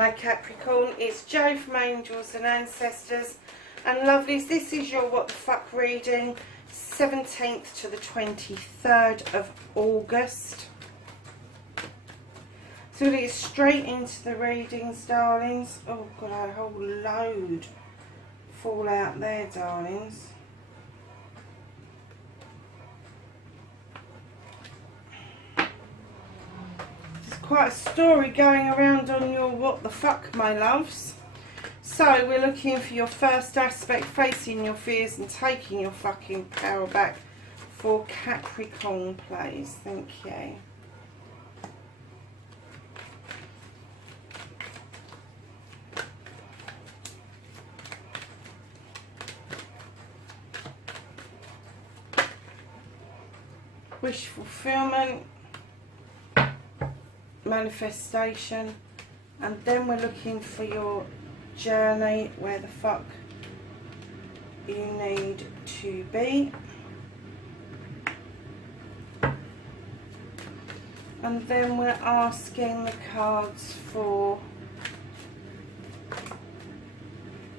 Hi Capricorn, it's Jo from Angels and Ancestors, and lovelies, this is your what the fuck reading, 17th to the 23rd of August. So we'll get straight into the readings, darlings. Oh god, I had a whole load fall out there, darlings. Quite a story going around on your what the fuck, my loves. So we're looking for your first aspect, facing your fears and taking your fucking power back for Capricorn, please. Thank you. Wish fulfillment, manifestation, and then we're looking for your journey, where the fuck you need to be, and then we're asking the cards for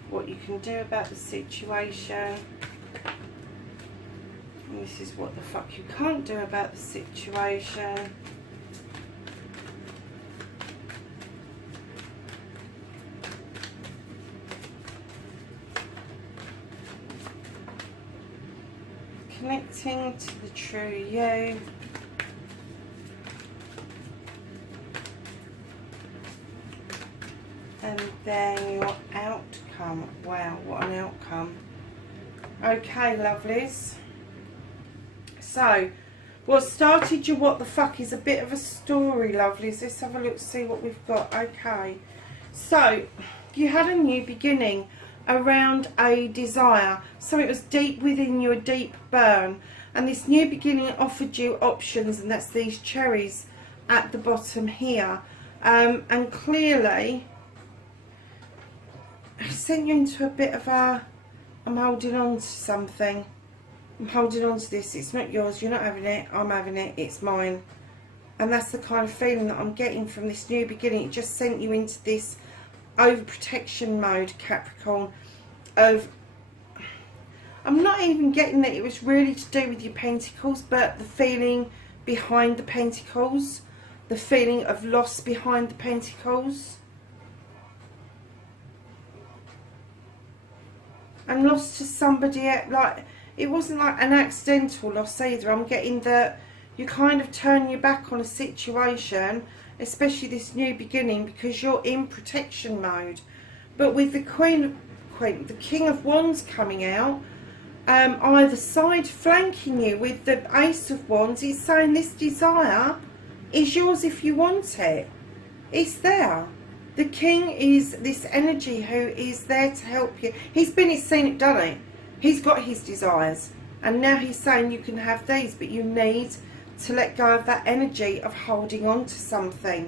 what you can do about the situation, and this is what the fuck you can't do about the situation. Connecting to the true you. And then your outcome. Wow, what an outcome. Okay, lovelies. So, what started your what the fuck is a bit of a story, lovelies. Let's have a look, see what we've got. Okay. So, you had a new beginning around a desire, so it was deep within you, a deep burn, and this new beginning offered you options, and that's these cherries at the bottom here, and clearly it sent you into a bit of a, I'm holding on to something, I'm holding on to this, it's not yours, you're not having it, I'm having it, it's mine. And that's the kind of feeling that I'm getting from this new beginning. It just sent you into this overprotection mode, Capricorn, of, I'm not even getting that it was really to do with your pentacles, but the feeling behind the pentacles, the feeling of loss behind the pentacles, and loss to somebody, like it wasn't like an accidental loss either. I'm getting that you kind of turn your back on a situation, especially this new beginning, because you're in protection mode. But with the the King of Wands coming out, either side flanking you with the Ace of Wands, is saying this desire is yours if you want it. It's there. The King is this energy who is there to help you. He's been seen it, done it. He's got his desires, and now he's saying you can have these, but you need to let go of that energy of holding on to something.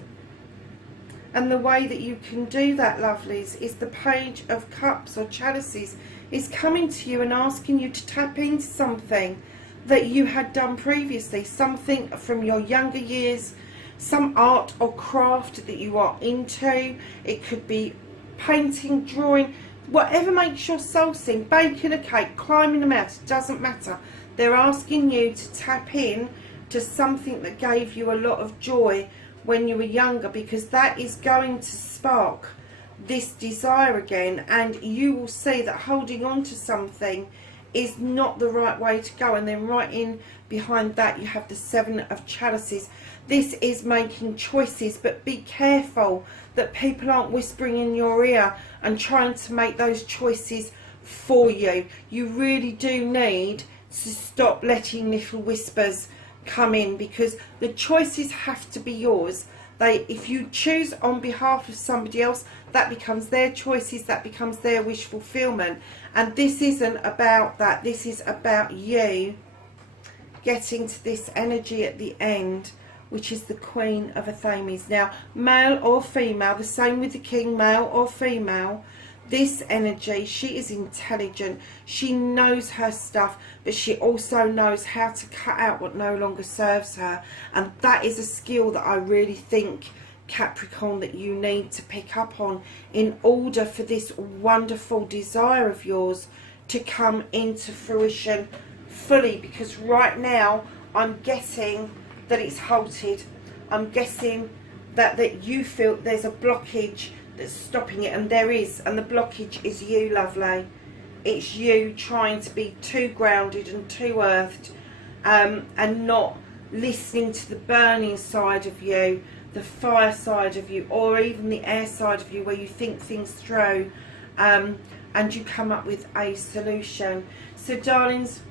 And the way that you can do that, lovelies, is the Page of Cups or Chalices is coming to you and asking you to tap into something that you had done previously, something from your younger years, some art or craft that you are into. It could be painting, drawing, whatever makes your soul sing, baking a cake, climbing a mountain, doesn't matter. They're asking you to tap in to something that gave you a lot of joy when you were younger, because that is going to spark this desire again, and you will see that holding on to something is not the right way to go. And then right in behind that you have the Seven of Chalices. This is making choices, but be careful that people aren't whispering in your ear and trying to make those choices for you. You really do need to stop letting little whispers come in, because the choices have to be yours. If you choose on behalf of somebody else, that becomes their choices, that becomes their wish fulfillment. And this isn't about that. This is about you getting to this energy at the end, which is the Queen of Athames. Now, male or female, the same with the King, male or female, this energy, she is intelligent, she knows her stuff, but she also knows how to cut out what no longer serves her. And that is a skill that I really think Capricorn, that you need to pick up on in order for this wonderful desire of yours to come into fruition fully? Because right now I'm guessing that it's halted. I'm guessing that you feel there's a blockage that's stopping it, and there is, and the blockage is you, lovely. It's you trying to be too grounded and too earthed, and not listening to the burning side of you, the fire side of you, or even the air side of you, where you think things through, and you come up with a solution. So darlings,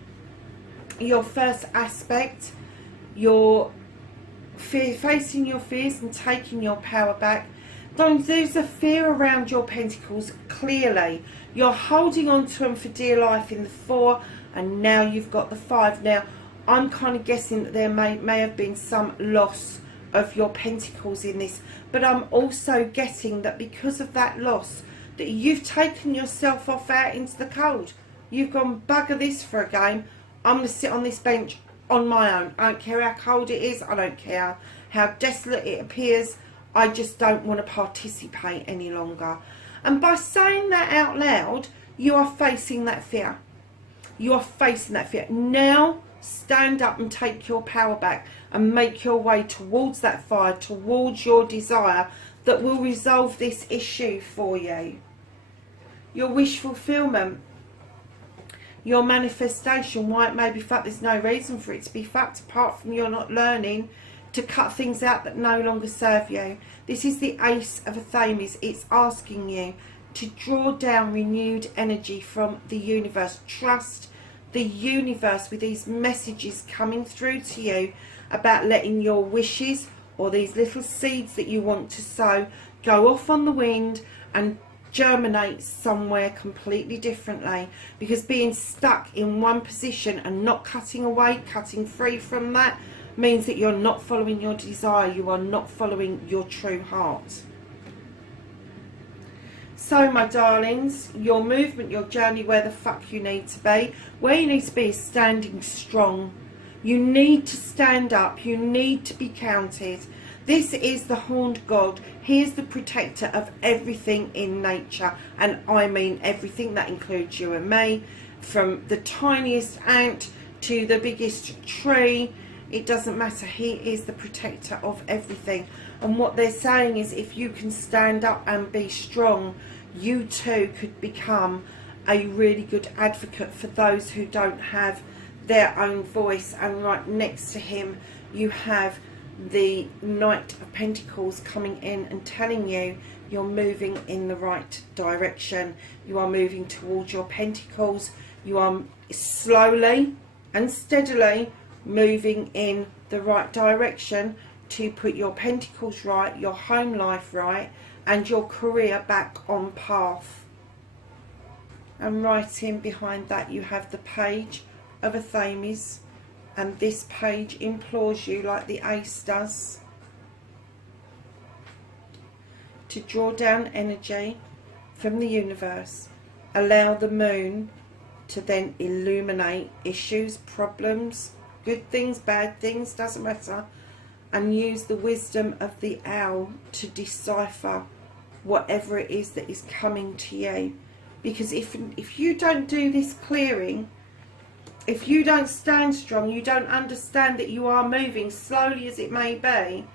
your first aspect, you're facing your fears and taking your power back. Darlings, there's a fear around your pentacles, clearly. You're holding on to them for dear life in the 4, and now you've got the 5. Now, I'm kind of guessing that there may have been some loss of your pentacles in this, but I'm also getting that because of that loss, that you've taken yourself off out into the cold. You've gone, bugger this for a game. I'm going to sit on this bench on my own. I don't care how cold it is. I don't care how desolate it appears. I just don't want to participate any longer. And by saying that out loud, you are facing that fear. You are facing that fear. Now, stand up and take your power back and make your way towards that fire, towards your desire that will resolve this issue for you. Your wish fulfillment, your manifestation, why it may be fucked, there's no reason for it to be fucked apart from you're not learning to cut things out that no longer serve you. This is the Ace of Athames. It's asking you to draw down renewed energy from the universe. Trust the universe with these messages coming through to you about letting your wishes, or these little seeds that you want to sow, go off on the wind and germinate somewhere completely differently. Because being stuck in one position and not cutting away, cutting free from that, means that you're not following your desire. You are not following your true heart. So my darlings, your movement, your journey, where the fuck you need to be, where you need to be is standing strong. You need to stand up. You need to be counted. This is the horned god. He is the protector of everything in nature, and I mean everything. That includes you and me, from the tiniest ant to the biggest tree. It doesn't matter. He is the protector of everything. And what they're saying is, if you can stand up and be strong, you too could become a really good advocate for those who don't have their own voice. And right next to him, you have the Knight of Pentacles coming in and telling you you're moving in the right direction. You are moving towards your pentacles. You are slowly and steadily moving in the right direction to put your pentacles right, your home life right, and your career back on path. And right in behind that, you have the Page of Athames, and this page implores you, like the Ace does, to draw down energy from the universe. Allow the moon to then illuminate issues, problems, good things, bad things, doesn't matter, and use the wisdom of the owl to decipher whatever it is that is coming to you. Because if you don't do this clearing, if you don't stand strong, you don't understand that you are moving, slowly as it may be,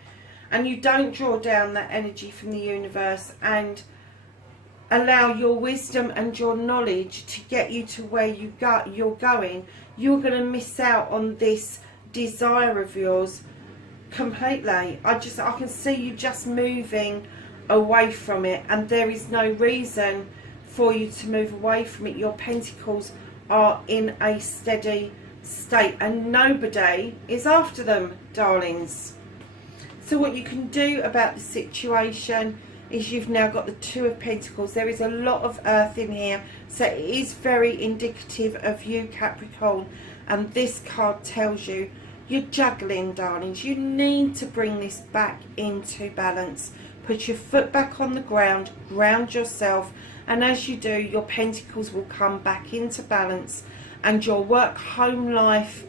and you don't draw down that energy from the universe and allow your wisdom and your knowledge to get you to where you're going, you're going to miss out on this desire of yours completely. I can see you just moving away from it, and there is no reason for you to move away from it. Your pentacles are in a steady state, and nobody is after them, darlings. So what you can do about the situation is, you've now got the Two of Pentacles. There is a lot of earth in here, so it is very indicative of you, Capricorn. And this card tells you you're juggling, darlings. You need to bring this back into balance. Put your foot back on the ground, ground yourself, and as you do, your pentacles will come back into balance, and your work home life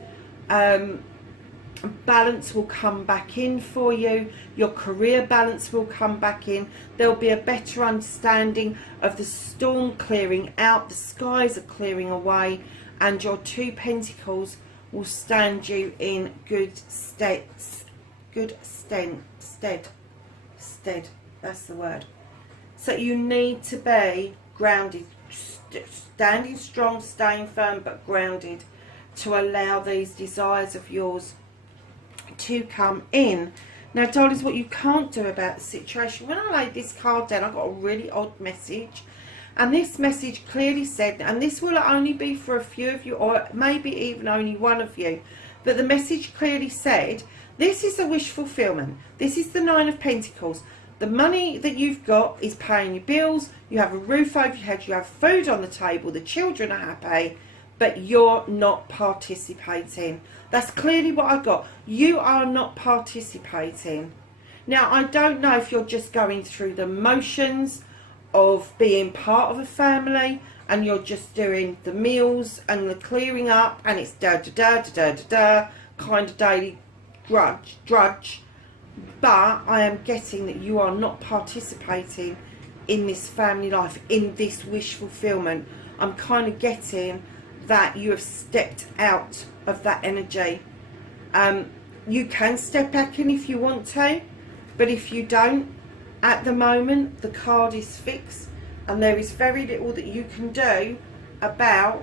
balance will come back in for you. Your career balance will come back in. There'll be a better understanding of the storm clearing out, the skies are clearing away, and your 2 Pentacles will stand you in good stead. That's the word. So you need to be grounded, standing strong, staying firm, but grounded, to allow these desires of yours to come in. Now, darlings, what you can't do about the situation, when I laid this card down, I got a really odd message, and this message clearly said, and this will only be for a few of you, or maybe even only one of you, but the message clearly said, this is a wish fulfillment. This is the 9 of Pentacles. The money that you've got is paying your bills, you have a roof over your head, you have food on the table, the children are happy, but you're not participating. That's clearly what I got. You are not participating. Now, I don't know if you're just going through the motions of being part of a family and you're just doing the meals and the clearing up and it's da-da-da-da-da-da-da kind of daily drudge. But I am getting that you are not participating in this family life, in this wish fulfillment. I'm kind of getting that you have stepped out of that energy. You can step back in if you want to, but if you don't, at the moment the card is fixed and there is very little that you can do about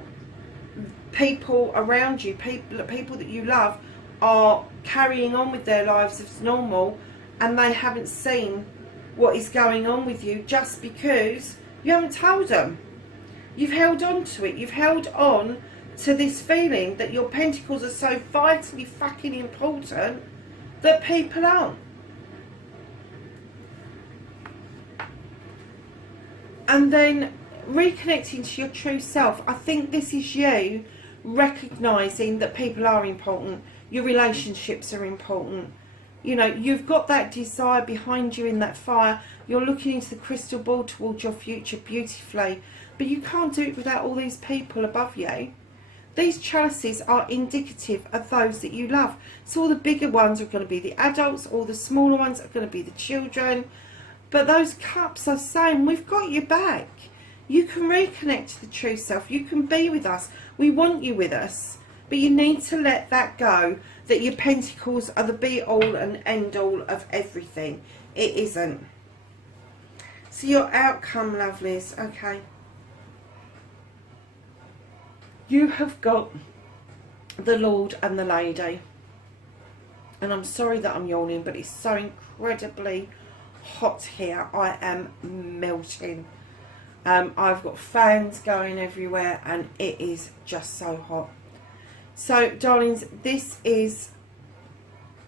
people around you. People that you love are carrying on with their lives as normal, and they haven't seen what is going on with you just because you haven't told them. You've held on to it. You've held on to this feeling that your Pentacles are so vitally fucking important that people aren't. And then reconnecting to your true self. I think this is you recognising that people are important. Your relationships are important. You know, you've got that desire behind you in that fire. You're looking into the crystal ball towards your future beautifully. But you can't do it without all these people above you. These chalices are indicative of those that you love. So all the bigger ones are going to be the adults, all the smaller ones are going to be the children. But those cups are saying, we've got your back. You can reconnect to the true self. You can be with us. We want you with us. But you need to let that go, that your Pentacles are the be-all and end-all of everything. It isn't. So your outcome, lovelies, okay. You have got the Lord and the Lady. And I'm sorry that I'm yawning, but it's so incredibly hot here. I am melting. I've got fans going everywhere and it is just so hot. So, darlings, this is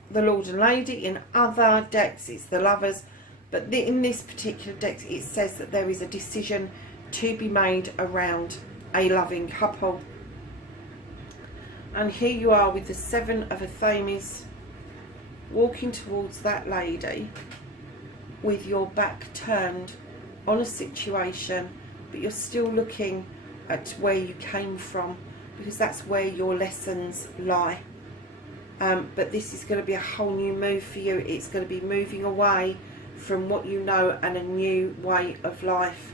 the Lord and Lady. In other decks, it's the Lovers. But in this particular deck, it says that there is a decision to be made around a loving couple. And here you are with the 7 of Athames, walking towards that lady with your back turned on a situation, but you're still looking at where you came from, because that's where your lessons lie. But this is going to be a whole new move for you. It's going to be moving away from what you know and a new way of life.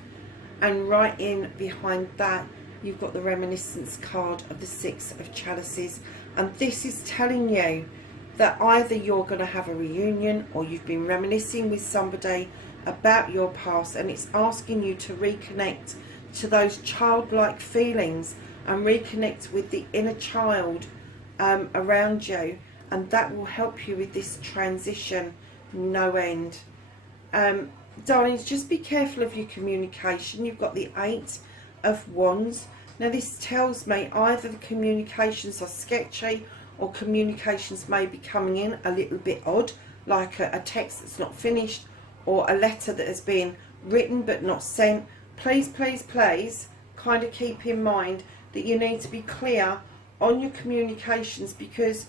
And right in behind that, you've got the reminiscence card of the 6 of Chalices. And this is telling you that either you're going to have a reunion or you've been reminiscing with somebody about your past, and it's asking you to reconnect to those childlike feelings and reconnect with the inner child around you, and that will help you with this transition no end. Darlings, just be careful of your communication. You've got the 8 of Wands. Now this tells me either the communications are sketchy or communications may be coming in a little bit odd, like a text that's not finished or a letter that has been written but not sent. Please, please, please kind of keep in mind that you need to be clear on your communications, because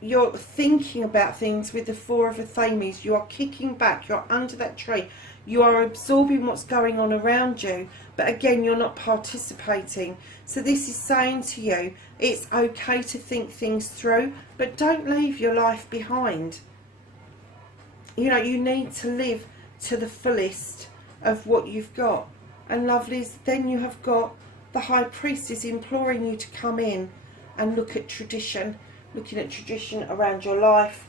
you're thinking about things with the Four of Athames. You are kicking back, you're under that tree, you are absorbing what's going on around you, but again, you're not participating. So this is saying to you, it's okay to think things through, but don't leave your life behind. You know, you need to live to the fullest of what you've got. And lovelies, then you have got the High Priestess imploring you to come in and look at tradition, looking at tradition around your life,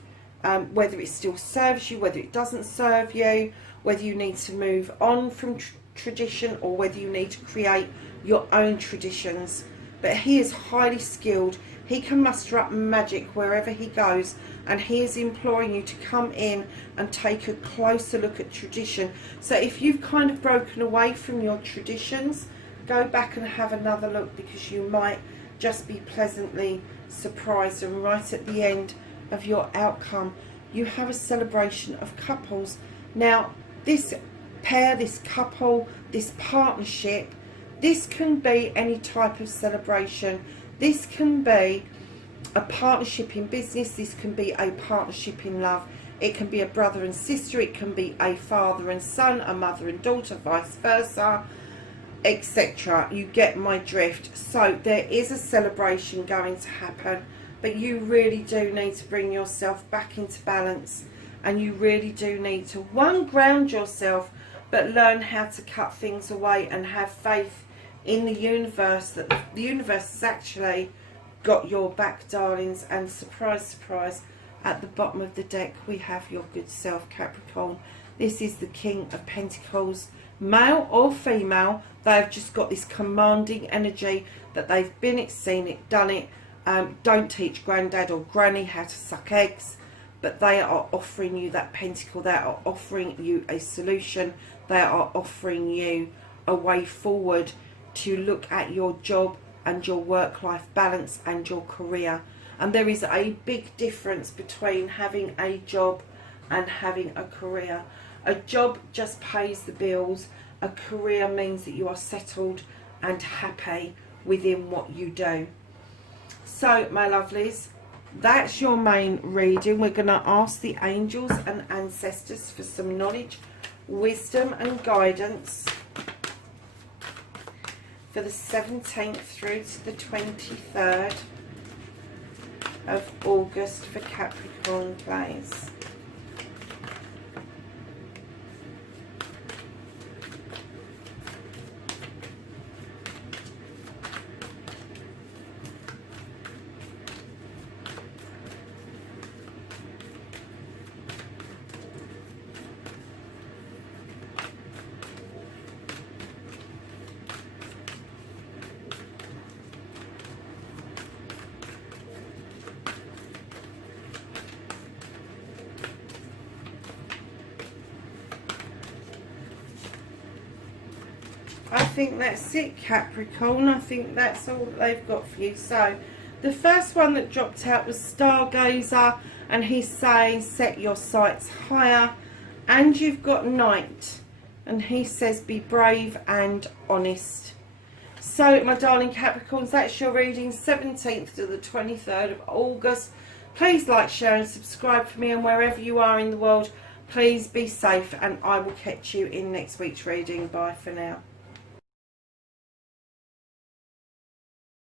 whether it still serves you, whether it doesn't serve you, whether you need to move on from tradition, or whether you need to create your own traditions. But he is highly skilled. He can muster up magic wherever he goes, and he is imploring you to come in and take a closer look at tradition. So if you've kind of broken away from your traditions, go back and have another look, because you might just be pleasantly surprised. And right at the end of your outcome, you have a celebration of couples. Now, this pair, this couple, this partnership, this can be any type of celebration. This can be a partnership in business, this can be a partnership in love, it can be a brother and sister, it can be a father and son, a mother and daughter, vice versa, etc. You get my drift. So there is a celebration going to happen, but you really do need to bring yourself back into balance, and you really do need to, one, ground yourself, but learn how to cut things away and have faith in the universe, that the universe has actually got your back, darlings. And surprise, surprise, at the bottom of the deck we have your good self, Capricorn. This is the King of Pentacles, male or female. They've just got this commanding energy that they've been it, seen it, done it. Don't teach granddad or granny how to suck eggs, but they are offering you that pentacle. They are offering you a solution. They are offering you a way forward to look at your job and your work-life balance and your career. And there is a big difference between having a job and having a career. A job just pays the bills. A career means that you are settled and happy within what you do. So, my lovelies, that's your main reading. We're going to ask the angels and ancestors for some knowledge, wisdom and guidance for the 17th through to the 23rd of August for Capricorn, please. I think that's it, Capricorn. I think that's all that they've got for you. So the first one that dropped out was Stargazer, and he's saying set your sights higher. And you've got Knight, and he says be brave and honest. So my darling Capricorns, that's your reading, 17th to the 23rd of August. Please like, share and subscribe for me, and wherever you are in the world, please be safe, and I will catch you in next week's reading. Bye for now.